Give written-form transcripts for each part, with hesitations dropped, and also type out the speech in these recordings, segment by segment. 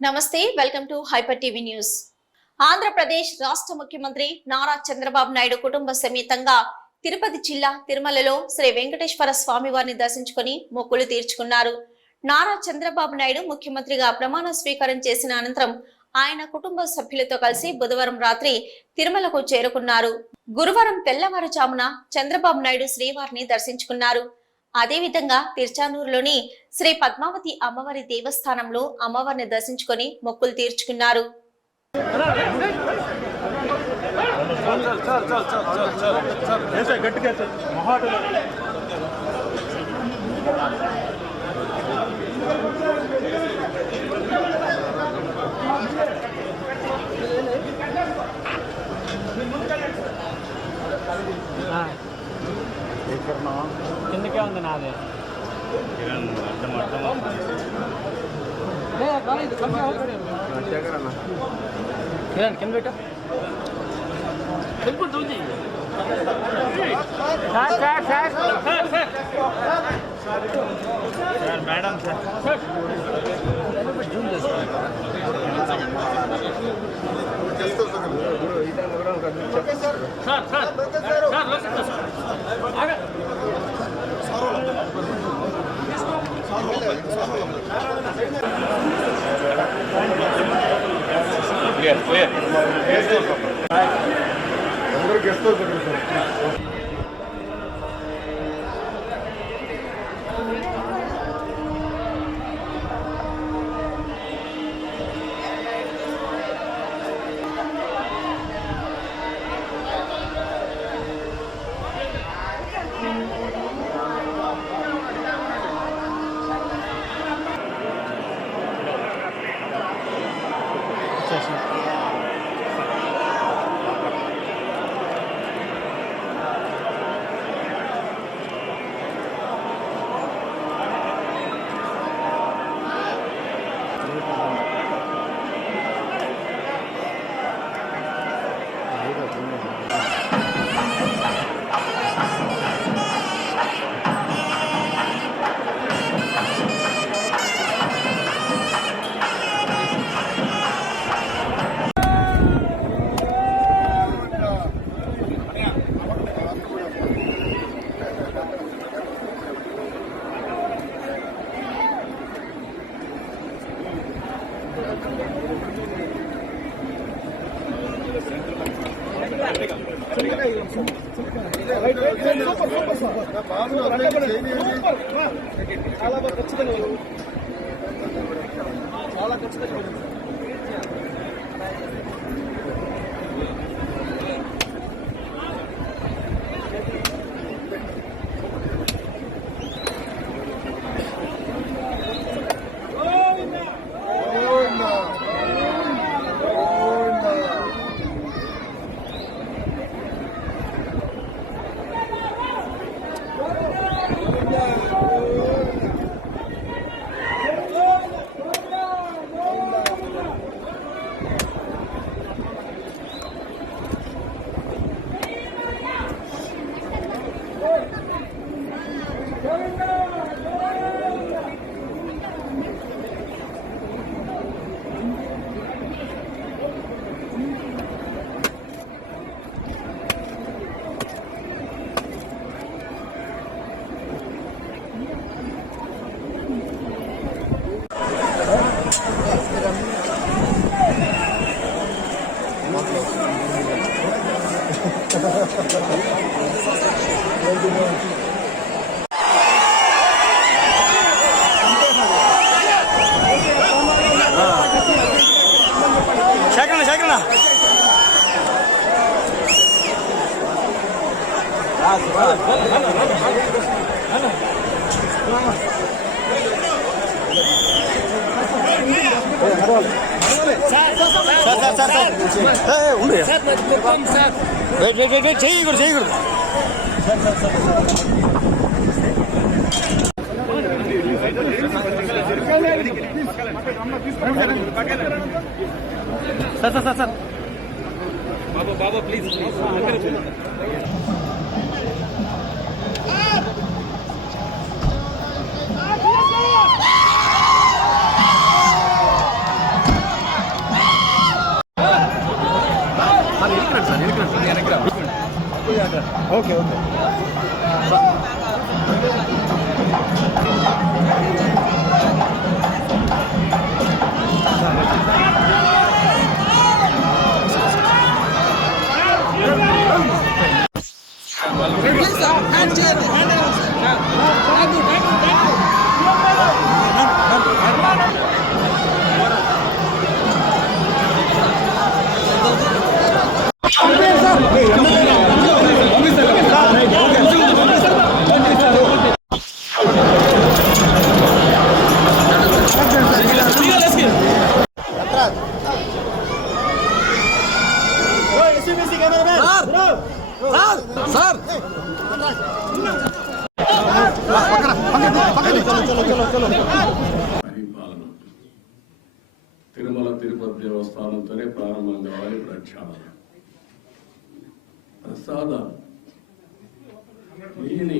నమస్తే welcome to hyper TV news. Andhra Pradesh రాష్ట్ర ముఖ్యమంత్రి నారా చంద్రబాబు నాయుడు కుటుంబ సమేతంగా తిరుపతి జిల్లా తిరుమలలో శ్రీ వెంకటేశ్వర స్వామి వారిని దర్శించుకుని మొక్కులు తీర్చుకున్నారు. నారా చంద్రబాబు నాయుడు ముఖ్యమంత్రిగా ప్రమాణ స్వీకారం చేసిన అనంతరం ఆయన కుటుంబ సభ్యులతో కలిసి బుధవారం రాత్రి తిరుమలకు చేరుకున్నారు. గురువారం తెల్లవారుజామున చంద్రబాబు నాయుడు శ్రీవారిని దర్శించుకున్నారు. అదేవిధంగా తిరుచానూరులోని శ్రీ పద్మావతి అమ్మవారి దేవస్థానంలో అమ్మవారిని దర్శించుకొని మొక్కులు తీర్చుకున్నారు. కిందకే ఉంది నాదే కిరణ్ కింద పెట్ట మేడం సార్ జూమ్ చేస్తారు చాలా ఖచ్చితంగా చేయకూడదు sir Baba please okay okay పరిపాలన తిరుమల తిరుపతి దేవస్థానంతోనే ప్రారంభం కావాలి ప్రక్షాళన ప్రసాదాలు నీని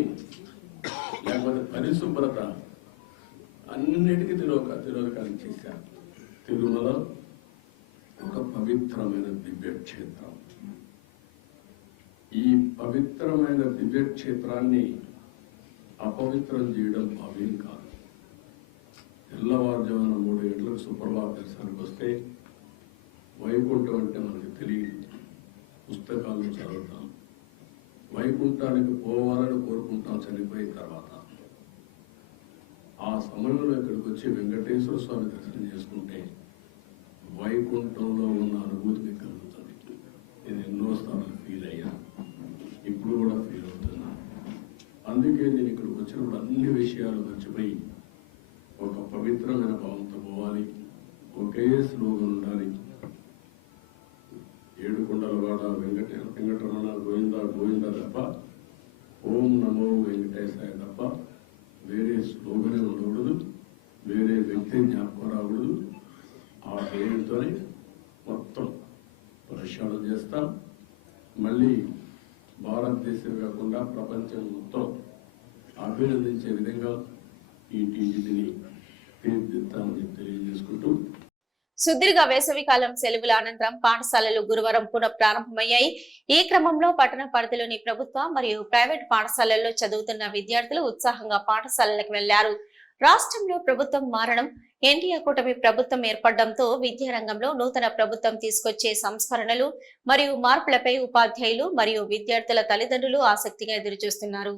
లేకపోతే పరిశుభ్రత అన్నిటికీ తిరోధకాలు చేశారు. తిరుమల ఒక పవిత్రమైన దివ్యక్షేత్రం. ఈ పవిత్రమైన దివ్యక్షేత్రాన్ని అపవిత్రం చేయడం భావ్యం కాదు. తెల్లవారుజామున 3 గంటలకు సుప్రభాత దర్శనానికి వస్తే వైకుంఠం అంటే మనకు తెలియదు, పుస్తకాలను చదువుతాం. వైకుంఠానికి పోవాలని కోరుకుంటాం చనిపోయిన తర్వాత. ఆ సమయంలో ఇక్కడికి వచ్చి వెంకటేశ్వర స్వామి దర్శనం చేసుకుంటే వైకుంఠంలో ఉన్న అనుభూతి మీకు కలుగుతుంది. నేను ఎన్నో స్థానాలు ఫీల్ అయ్యా, ఇప్పుడు కూడా ఫీల్ అవుతున్నా. అందుకే నేను ఇక్కడికి వచ్చినప్పుడు అన్ని విషయాలు మర్చిపోయి ఒక పవిత్రమైన భావంతో పోవాలి. ఒకే స్లోగన్ ఉండాలి. ఏడుకొండలవాడ వెంకటరమణ గోవింద గోవింద తప్ప, ఓం నమో వెంకటేశాయ తప్ప వేరే స్లోగనే ఉండకూడదు, వేరే వ్యక్తి జ్ఞాపకం రాకూడదు. ఆ పేరుతోనే మొత్తం ప్రక్షాళన చేస్తాం. మళ్ళీ భారతదేశం కాకుండా ప్రపంచం మొత్తం అభినందించే విధంగా ఈ టీజీని తీర్చిదిద్దామని తెలియజేసుకుంటూ, సుదీర్ఘ వేసవికాలం సెలవుల అనంతరం పాఠశాలలు గురువారం పునః ప్రారంభమయ్యాయి. ఈ క్రమంలో పట్టణ పరిధిలోని ప్రభుత్వ మరియు ప్రైవేట్ పాఠశాలల్లో చదువుతున్న విద్యార్థులు ఉత్సాహంగా పాఠశాలలకు వెళ్లారు. రాష్ట్రంలో ప్రభుత్వం మారడం, ఎన్డీఏ కూటమి ప్రభుత్వం ఏర్పడడంతో విద్యారంగంలో నూతన ప్రభుత్వం తీసుకొచ్చే సంస్కరణలు మరియు మార్పులపై ఉపాధ్యాయులు మరియు విద్యార్థుల తల్లిదండ్రులు ఆసక్తిగా ఎదురుచూస్తున్నారు.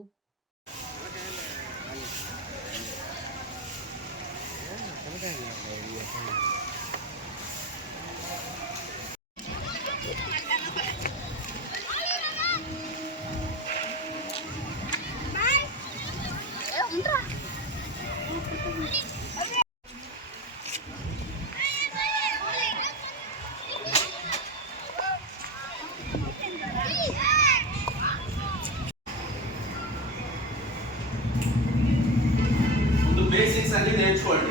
బేసిక్స్ అన్ని నేర్చుకోండి.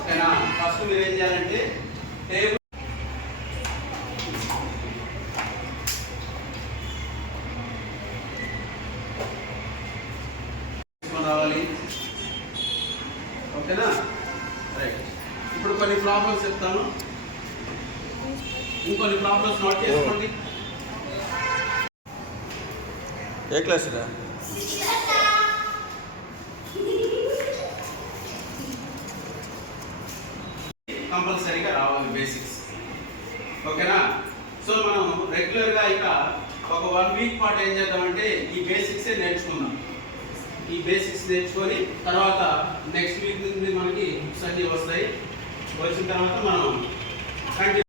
ఓకేనా? ఫస్ట్ మీరు ఏం చేయాలంటే టేబుల్ రావాలి. ఓకేనా? రైట్. ఇప్పుడు కొన్ని ప్రాబ్లమ్స్ చెప్తాను, ఇంకొన్ని ప్రాబ్లమ్స్ నోట్ చేసుకోండి. ఏ క్లాస్ రా? కంపల్సరీగా రావాలి బేసిక్స్. ఓకేనా? సో మనం రెగ్యులర్గా ఇక ఒక 1 వీక్ పాటు ఏం చేద్దామంటే ఈ బేసిక్సే నేర్చుకుందాం. ఈ బేసిక్స్ నేర్చుకొని తర్వాత నెక్స్ట్ వీక్ నుండి మనకి బుక్స్ అన్నీ వస్తాయి. వచ్చిన తర్వాత మనం కంటిన్యూ.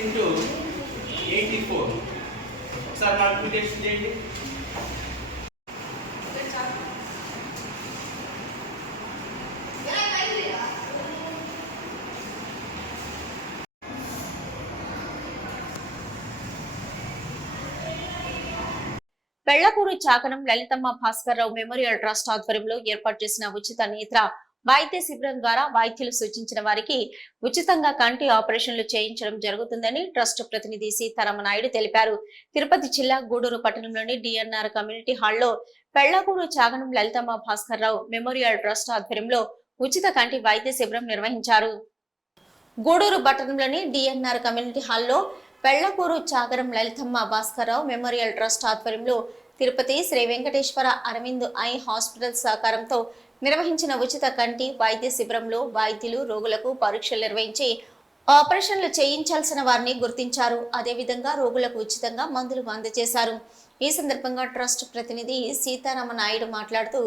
ఇంటూ 84 ఒకసారి మల్టిప్లికేషన్ చేయండి. పెళ్లపూరు చాకనం లలితమ్మ భాస్కర్రావు మెమోరియల్ ట్రస్ట్ ఆధ్వర్యంలో ఏర్పాటు చేసిన ఉచిత నేత్ర వైద్య శిబిరం ద్వారా వైద్యులు సూచించిన వారికి ఉచితంగా కంటి ఆపరేషన్లు చేయించడం జరుగుతుందని ట్రస్ట్ ప్రతినిధి సీతారామనాయుడు తెలిపారు. తిరుపతి జిల్లా గూడూరు పట్టణంలోని డిఎన్ఆర్ కమ్యూనిటీ హాల్లో పెళ్లకూరు చాగనం లలితమ్మ భాస్కర్ రావు మెమోరియల్ ట్రస్ట్ ఆధ్వర్యంలో ఉచిత కంటి వైద్య శిబిరం నిర్వహించారు. గూడూరు పట్టణంలోని డిఎన్ఆర్ కమ్యూనిటీ హాల్లో పెళ్లకూరు చాగరం లలితమ్మ భాస్కర్ రావు మెమోరియల్ ట్రస్ట్ ఆధ్వర్యంలో తిరుపతి శ్రీ వెంకటేశ్వర అరవింద్ ఐ హాస్పిటల్ సహకారంతో నిర్వహించిన ఉచిత కంటి వైద్య శిబిరంలో వైద్యులు రోగులకు పరీక్షలు నిర్వహించి ఆపరేషన్లు చేయించాల్సిన వారిని గుర్తించారు. అదేవిధంగా రోగులకు ఉచితంగా మందులు అందజేశారు. ఈ సందర్భంగా ట్రస్ట్ ప్రతినిధి సీతారామనాయుడు మాట్లాడుతూ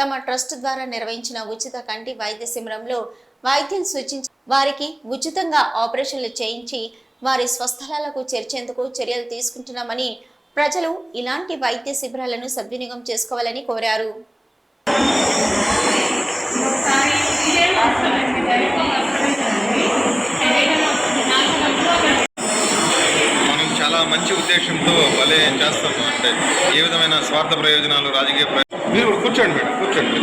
తమ ట్రస్ట్ ద్వారా నిర్వహించిన ఉచిత కంటి వైద్య శిబిరంలో వైద్యులు సూచించి వారికి ఉచితంగా ఆపరేషన్లు చేయించి వారి స్వస్థలాలకు చేర్చేందుకు చర్యలు తీసుకుంటున్నామని ప్రజలు ఇలాంటి వైద్య శిబిరాలను సద్వినియోగం చేసుకోవాలని కోరారు. మనం చాలా మంచి ఉద్దేశంతో భలే చేస్తాము. అంటే ఏ విధమైన స్వార్థ ప్రయోజనాలు, రాజకీయ మీరు కూర్చోండి మేడం, కూర్చోండి.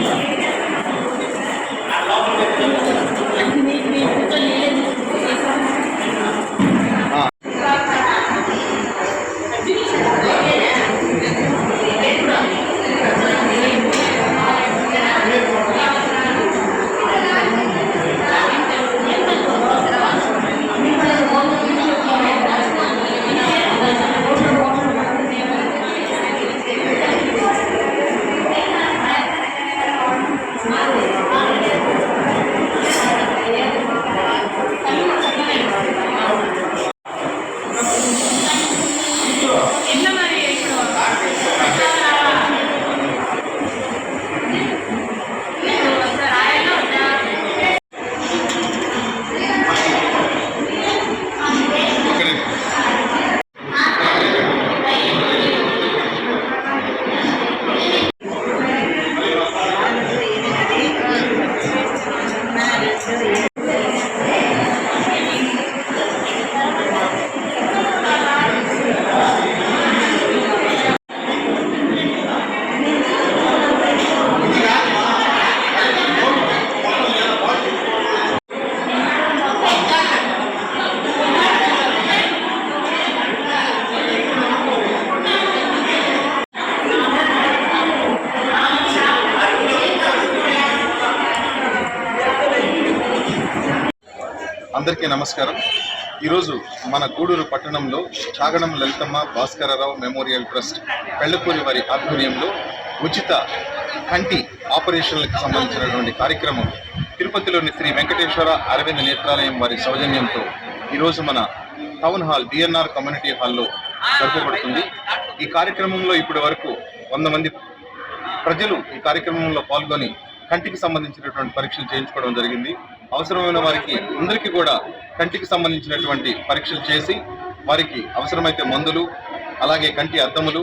అందరికీ నమస్కారం. ఈరోజు మన గూడూరు పట్టణంలో చాగనం లలితమ్మ భాస్కరరావు మెమోరియల్ ట్రస్ట్ పెళ్లకూరి వారి ఆధ్వర్యంలో ఉచిత కంటి ఆపరేషన్లకు సంబంధించినటువంటి కార్యక్రమం తిరుపతిలోని శ్రీ వెంకటేశ్వర అరవింద్ నేత్రాలయం వారి సౌజన్యంతో ఈరోజు మన టౌన్ హాల్ డిఎన్ఆర్ కమ్యూనిటీ హాల్లో జరపబడుతుంది. ఈ కార్యక్రమంలో ఇప్పటి వరకు 100 మంది ప్రజలు ఈ కార్యక్రమంలో పాల్గొని కంటికి సంబంధించినటువంటి పరీక్షలు చేయించుకోవడం జరిగింది. అవసరమైన వారికి అందరికీ కూడా కంటికి సంబంధించినటువంటి పరీక్షలు చేసి వారికి అవసరమైతే మందులు, అలాగే కంటి అద్దములు,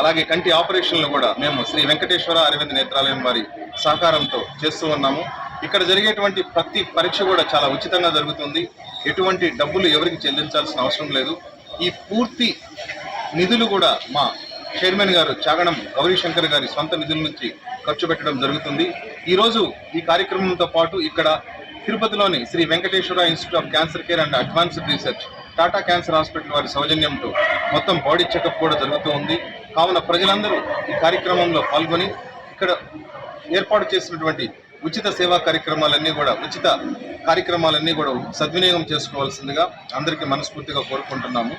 అలాగే కంటి ఆపరేషన్లు కూడా మేము శ్రీ వెంకటేశ్వర అరవింద్ నేత్రాలయం వారి సహకారంతో చేస్తూ ఉన్నాము. ఇక్కడ జరిగేటువంటి ప్రతి పరీక్ష కూడా చాలా ఉచితంగా జరుగుతుంది. ఎటువంటి డబ్బులు ఎవరికి చెల్లించాల్సిన అవసరం లేదు. ఈ పూర్తి నిధులు కూడా మా చైర్మన్ గారు చాగనం గౌరీశంకర్ గారి సొంత నిధుల నుంచి ఖర్చు పెట్టడం జరుగుతుంది. ఈరోజు ఈ కార్యక్రమంతో పాటు ఇక్కడ తిరుపతిలోని Sri Venkateswara Institute of Cancer Care and Advanced Research Tata Cancer Hospital వారి సౌజన్యంతో మొత్తం బాడీ చెకప్ కూడా జరుగుతూ ఉంది. కావున ప్రజలందరూ ఈ కార్యక్రమంలో పాల్గొని ఇక్కడ ఏర్పాటు చేసినటువంటి ఉచిత సేవా కార్యక్రమాలన్నీ కూడా సద్వినియోగం చేసుకోవాల్సిందిగా అందరికీ మనస్ఫూర్తిగా కోరుకుంటున్నాము.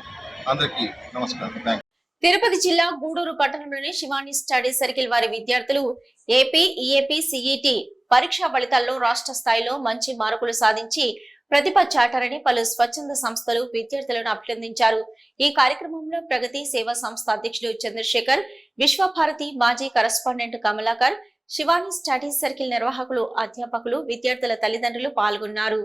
అందరికీ నమస్కారం. Thank you. తిరుపతి జిల్లా గూడూరు పట్టణంలోని శివాని స్టడీ సర్కిల్ వారి విద్యార్థులు ఏపీ, ఈఏపీ, సిఈటి పరీక్షా ఫలితాల్లో రాష్ట్ర స్థాయిలో మంచి మార్కులు సాధించి ప్రతిభ చాటారని పలు స్వచ్ఛంద సంస్థలు విద్యార్థులను అభినందించారు. ఈ కార్యక్రమంలో ప్రగతి సేవా సంస్థ అధ్యక్షుడు చంద్రశేఖర్, విశ్వభారతి మాజీ correspondent Kamalakar, Shivani Study Circle నిర్వాహకులు, అధ్యాపకులు, విద్యార్థుల తల్లిదండ్రులు పాల్గొన్నారు.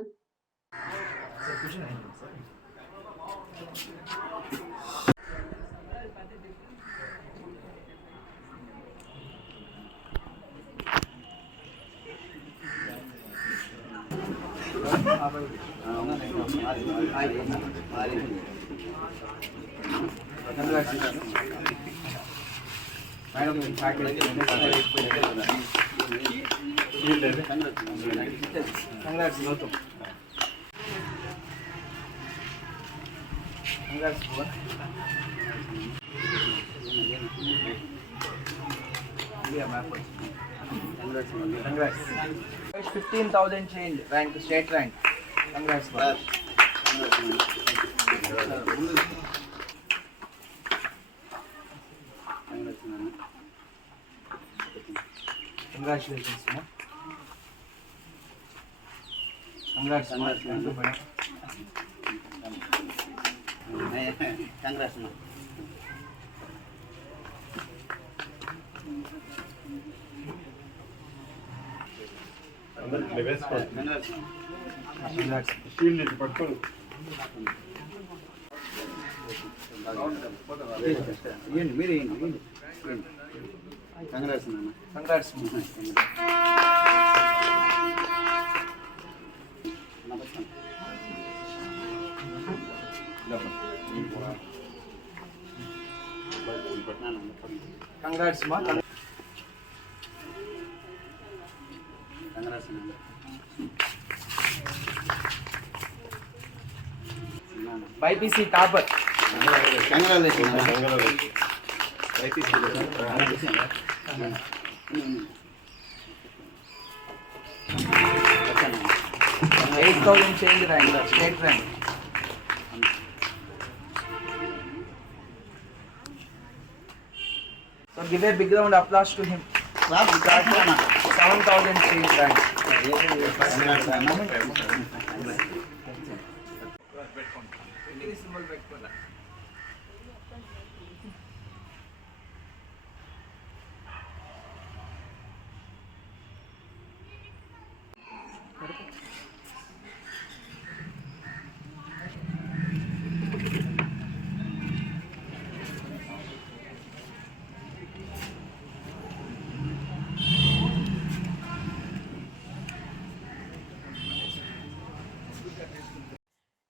Madam congrats Gautam. Congrats Bhuvan. Congrats. 15,000 change rank, state rank. Congrats Bhuvan. Congratulations, man. Congrats, man. Thank you, man. Congrats, man. Congrats. Congrats, man. Congrats, man. Congrats, man. Congrats, man. BPC topper. Congratulations, man. 8,000 change rank, state rank. So give a big round of applause to him. 7,000 change rank.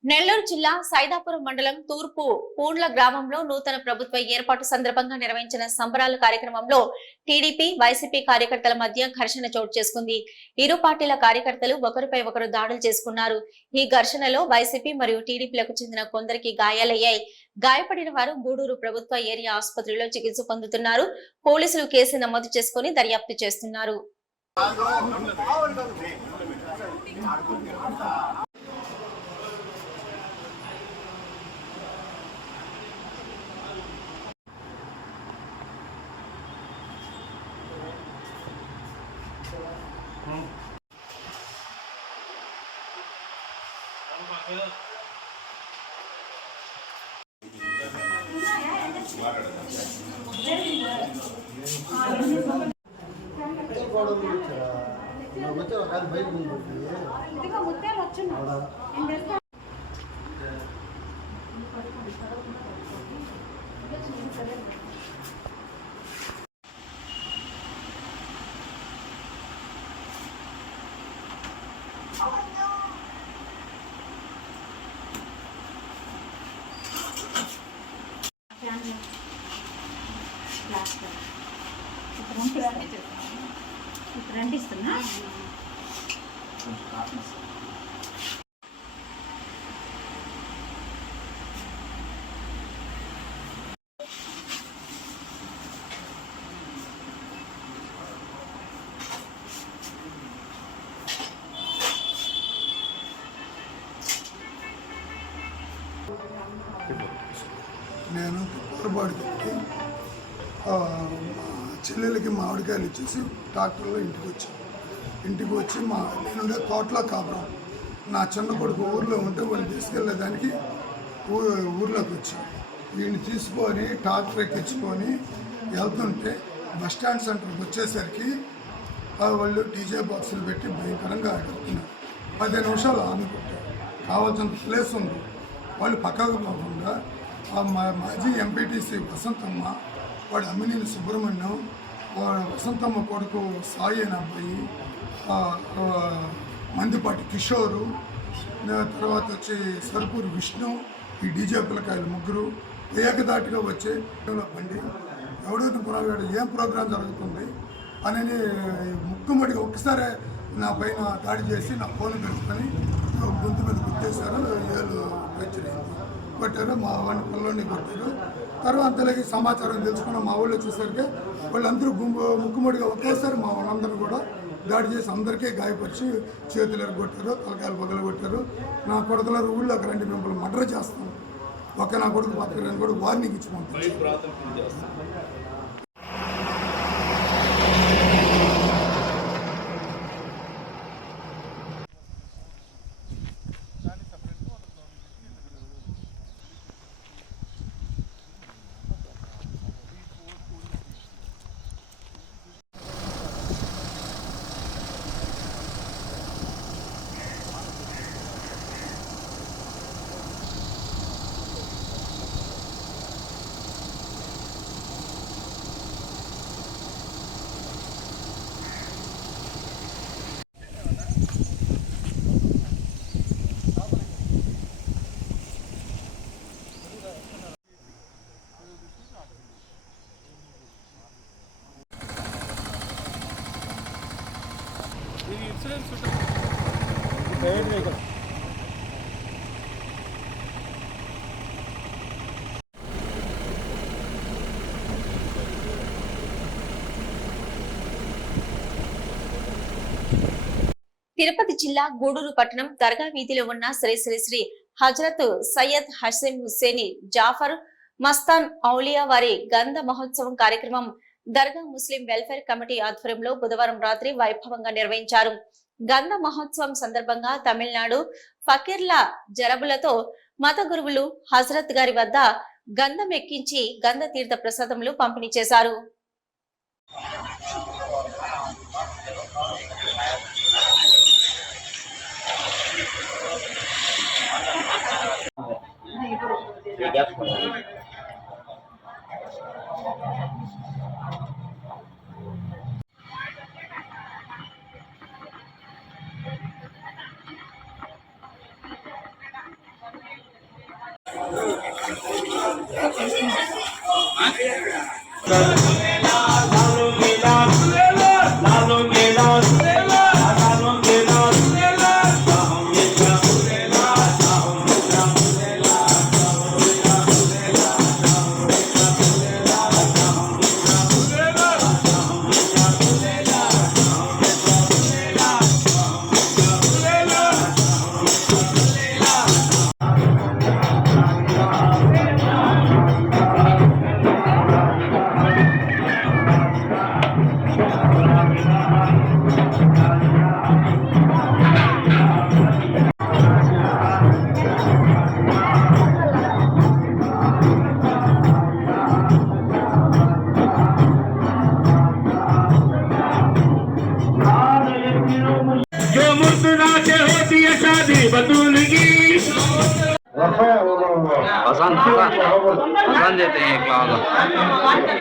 Nellore జిల్లా సైదాపురం మండలం తూర్పు పూండ్ల గ్రామంలో నూతన ప్రభుత్వ ఏర్పాటు సందర్భంగా నిర్వహించిన సంబరాల కార్యక్రమంలో టీడీపీ వైసీపీ కార్యకర్తల మధ్య ఘర్షణ చోటు చేసుకుంది. ఇరు పార్టీల కార్యకర్తలు ఒకరిపై ఒకరు దాడులు చేసుకున్నారు. ఈ ఘర్షణలో వైసీపీ మరియు టీడీపీలకు చెందిన కొందరికి గాయాలయ్యాయి. గాయపడిన వారు గూడూరు ప్రభుత్వ ఏరియా ఆసుపత్రిలో చికిత్స పొందుతున్నారు. పోలీసులు కేసు నమోదు చేసుకుని దర్యాప్తు చేస్తున్నారు. ఇస్తున్నా నేను పొరపాటు చెల్లెలకి మామిడికాయలు ఇచ్చేసి ట్రాక్టర్లో ఇంటికి వచ్చి నేనుండే తోటలో కాపురం. నా చిన్న కొడుకు ఊర్లో ఉంటే వాళ్ళు తీసుకెళ్ళేదానికి ఊర్లోకి వచ్చాను. వీడిని తీసుకొని ట్రాక్టర్ ఎక్కించుకొని వెళ్తుంటే బస్టాండ్ సెంటర్కి వచ్చేసరికి వాళ్ళు డీజే బాక్సులు పెట్టి భయంకరంగా ఆడుతున్నారు. 10 నిమిషాలు ఆమె పెట్టారు. కావాల్సినంత ప్లేస్ ఉంది. వాళ్ళు పక్కకు పోకుండా మాజీ ఎంపీటీసీ వసంతమ్మ, వాడు అమ్మినేని సుబ్రహ్మణ్యం, వసంతమ్మ కొడుకు సాయి అనే అబ్బాయి, మందిపాటి కిషోరు, తర్వాత వచ్చి సరుపూరు విష్ణు, ఈ డీజే పిల్లకాయలు ముగ్గురు ఏకదాటిగా వచ్చే బండి ఎవడైతే ఏం ప్రోగ్రాం జరుగుతుంది అని ముక్కుమడిగా ఒక్కసారి నా పైన దాడి చేసి నా ఫోన్ పెట్టుకొని గొంతు మీద గుర్తేశారు, ఏళ్ళు ఫ్రాక్చర్ అయింది, కొట్టారు, మా వాడిని పిల్లోని కొట్టారు. తర్వాత అంతలోకి సమాచారం తెలుసుకున్న మా వాళ్ళు వచ్చేసరికి వాళ్ళందరూ ముక్కుమడిగా ఒకేసారి మా వాళ్ళందరూ కూడా దాడి చేసి అందరికీ గాయపరిచి చేతులు ఎరగొట్టారు, తలకాయలు పగలు కొట్టారు. నా కొడుకులారు ఊళ్ళోకి రండి మిమ్మల్ని మర్డర్ చేస్తాను, ఒక నా కొడుకు పక్కన కూడా వార్నింగ్ ఇచ్చి పంపించారు. తిరుపతి జిల్లా గూడూరు పట్టణం దర్గా వీధిలో ఉన్న శ్రీ శ్రీ శ్రీ హజరత్ సయ్యద్ హసీం హుస్సేని జాఫర్ మస్తాన్ ఔలియా వారి గంధ మహోత్సవం కార్యక్రమం దర్గా ముస్లిం వెల్ఫేర్ కమిటీ ఆధ్వర్యంలో బుధవారం రాత్రి వైభవంగా నిర్వహించారు. గంధ మహోత్సవం సందర్భంగా తమిళనాడు ఫకీర్ల జరబులతో మత గురువులు హజరత్ గారి వద్ద గంధం ఎక్కించి గంధ తీర్థ ప్రసాదములు పంపిణీ చేశారు. पसंद देते हैं एक लाख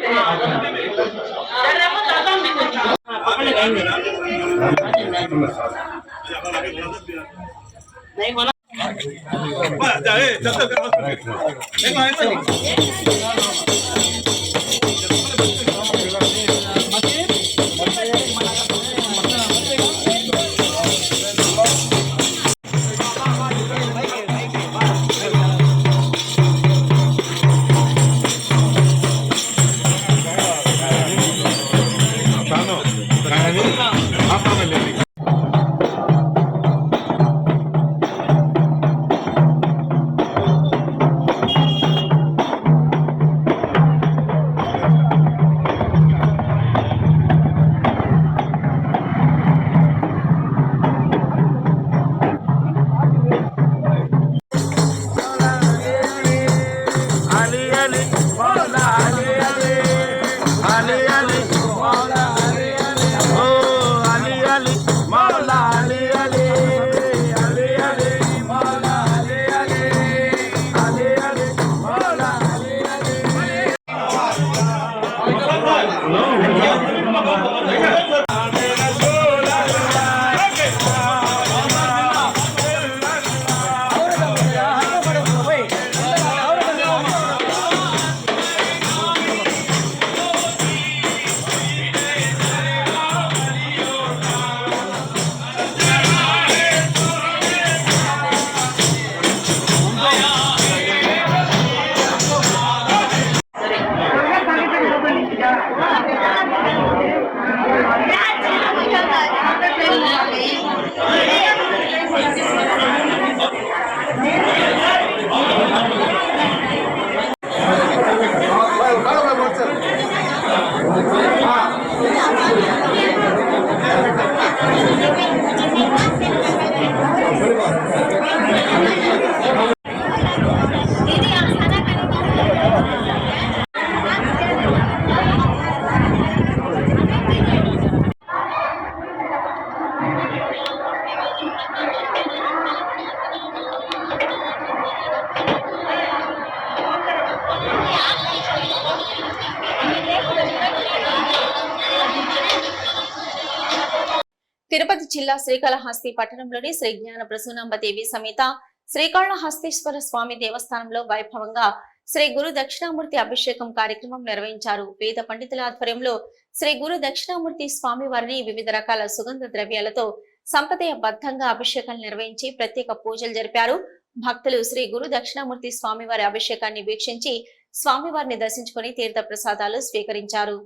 తిరుపతి జిల్లా శ్రీకాళహస్తి పట్టణంలోని శ్రీ జ్ఞాన ప్రసూనాంబ దేవి సమేత శ్రీకాళహస్తీశ్వర స్వామి దేవస్థానంలో వైభవంగా శ్రీ గురు దక్షిణామూర్తి అభిషేకం కార్యక్రమం నిర్వహించారు. వేద పండితుల ఆధ్వర్యంలో శ్రీ గురు దక్షిణామూర్తి స్వామి వారిని వివిధ రకాల సుగంధ ద్రవ్యాలతో సంప్రదాయబద్ధంగా అభిషేకాలు నిర్వహించి ప్రత్యేక పూజలు జరిపారు. భక్తులు శ్రీ గురు దక్షిణామూర్తి స్వామి వారి అభిషేకాన్ని వీక్షించి స్వామివారిని దర్శించుకుని తీర్థ ప్రసాదాలు స్వీకరించారు.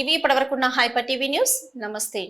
ఇవి ఇప్పటివరకున్న హైపర్ టీవీ న్యూస్. నమస్తే.